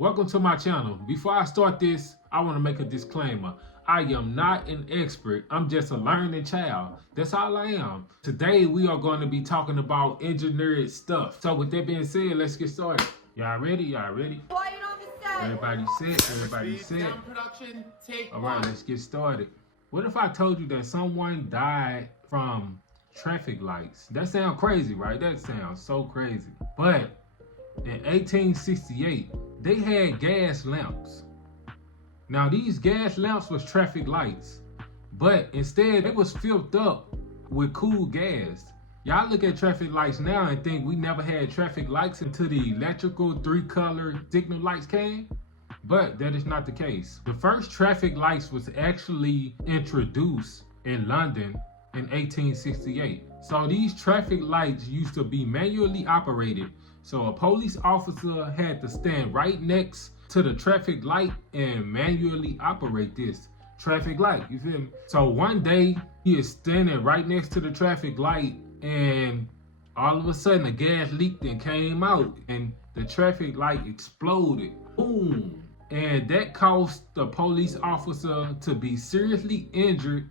Welcome to my channel. Before I start this, I want to make a disclaimer. I am not an expert. I'm just a learning child. That's all I am. Today, we are going to be talking about engineered stuff. So with that being said, let's get started. Y'all ready? Y'all ready? Quiet on the set. Everybody set? Everybody set? Sound production, take All right, let's get started. What if I told you that someone died from traffic lights? That sounds crazy, right? That sounds so crazy. But in 1868, they had gas lamps. Now these gas lamps was traffic lights, but instead they was filled up with cool gas. Y'all look at traffic lights now and think we never had traffic lights until the electrical 3-color signal lights came, but that is not the case. The first traffic lights was actually introduced in London in 1868. So these traffic lights used to be manually operated. So a police officer had to stand right next to the traffic light and manually operate this traffic light. You feel me? So one day he is standing right next to the traffic light and all of a sudden a gas leaked and came out and the traffic light exploded. Boom. And that caused the police officer to be seriously injured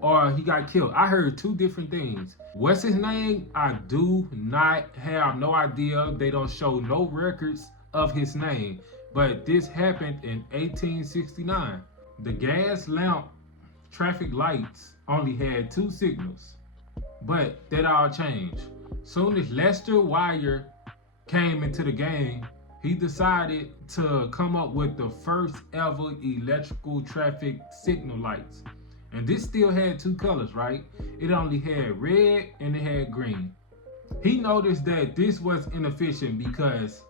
or he got killed. I heard two different things. What's his name? I do not have no idea. They don't show no records of his name. But this happened in 1869. The gas lamp traffic lights only had 2 signals. But that all changed. Soon as Lester Wire came into the game, he decided to come up with the first ever electrical traffic signal lights. And this still had 2 colors, right? It only had red and it had green. He noticed that this was inefficient because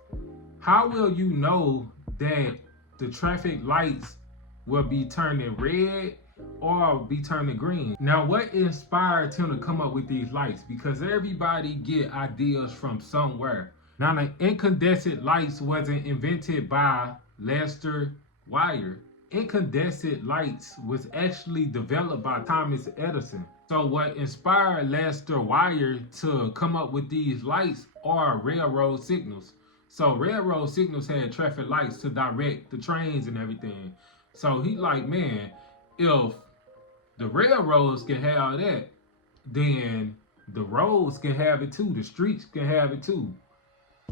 how will you know that the traffic lights will be turning red or be turning green? Now, what inspired him to come up with these lights? Because everybody get ideas from somewhere. Now, the incandescent lights wasn't invented by Lester Wire. Incandescent lights was actually developed by Thomas Edison. So what inspired Lester Wire to come up with these lights are railroad signals. So railroad signals had traffic lights to direct the trains and everything. So he like, man, if the railroads can have that, then the roads can have it too. The streets can have it too.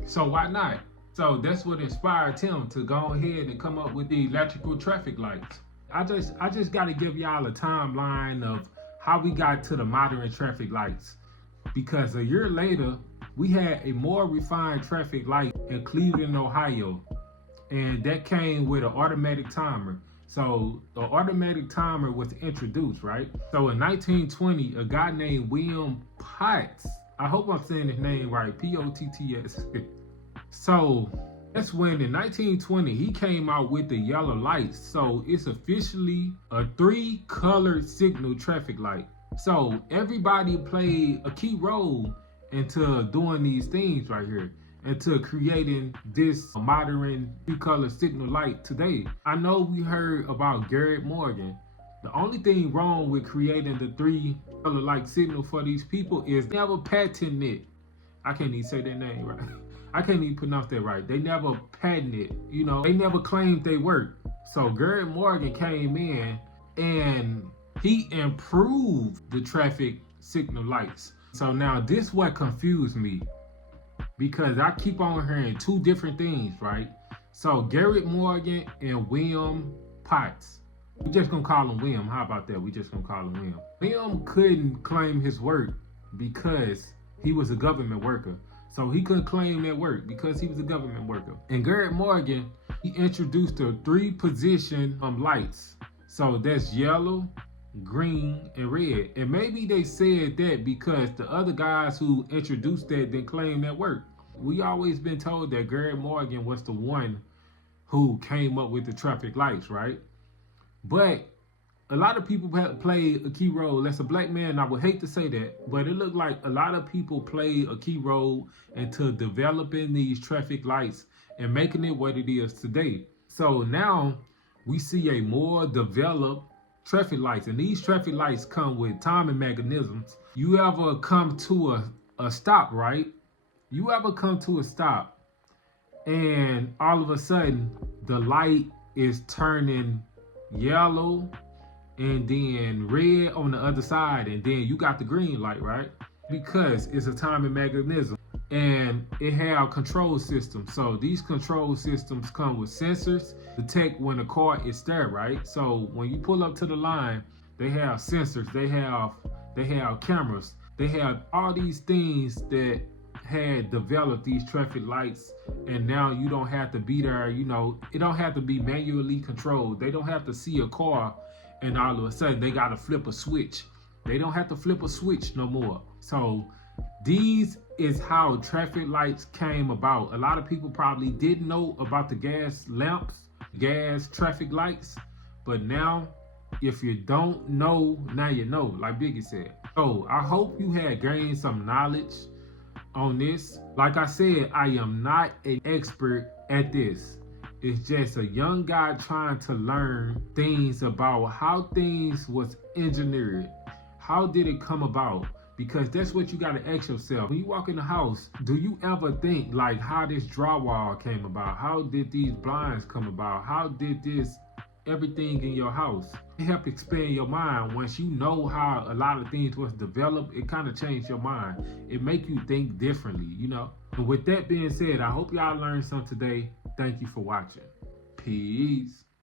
So why not? So that's what inspired him to go ahead and come up with the electrical traffic lights. I just got to give y'all a timeline of how we got to the modern traffic lights. Because a year later, we had a more refined traffic light in Cleveland, Ohio. And that came with an automatic timer. So the automatic timer was introduced, right? So in 1920, a guy named William Potts, I hope I'm saying his name right, P-O-T-T-S. So that's when in 1920 he came out with the yellow lights. So it's officially a 3-color signal traffic light. So everybody played a key role into doing these things right here, into creating this modern 3-color signal light today. I know we heard about Garrett Morgan. The only thing wrong with creating the 3-color light signal for these people is they never patented it. I can't even say their name right. I can't even pronounce that right. They never patented it. You know, they never claimed they worked. So Garrett Morgan came in and he improved the traffic signal lights. So now this what confused me because I keep on hearing 2 different things, right? So Garrett Morgan and William Potts. We just gonna call him William. How about that? We just gonna call him William. William couldn't claim his work because he was a government worker. So he couldn't claim that work because he was a government worker. And Garrett Morgan, he introduced the 3-position lights. So that's yellow, green, and red. And maybe they said that because the other guys who introduced that didn't claim that work. We always been told that Garrett Morgan was the one who came up with the traffic lights, right? But a lot of people played a key role. As a black man, I would hate to say that, but it looked like a lot of people played a key role into developing these traffic lights and making it what it is today. So now we see a more developed traffic lights, and these traffic lights come with timing mechanisms. You ever come to a stop, right? You ever come to a stop and all of a sudden the light is turning yellow and then red on the other side, and then you got the green light, right? Because it's a timing mechanism and it have control systems. So these control systems come with sensors to detect when a car is there, right? So when you pull up to the line, they have sensors, they have cameras, they have all these things that had developed these traffic lights, and now you don't have to be there, you know, it don't have to be manually controlled. They don't have to see a car and all of a sudden they gotta flip a switch. They don't have to flip a switch no more. So these is how traffic lights came about. A lot of people probably didn't know about the gas lamps, gas traffic lights, but now if you don't know, now you know, like Biggie said. So I hope you had gained some knowledge on this. Like I said, I am not an expert at this. It's just a young guy trying to learn things about how things was engineered. How did it come about? Because that's what you got to ask yourself. When you walk in the house, do you ever think like how this drywall came about? How did these blinds come about? How did this everything in your house? It help expand your mind. Once you know how a lot of things was developed, it kind of changed your mind. It make you think differently, you know? And with that being said, I hope y'all learned something today. Thank you for watching. Peace.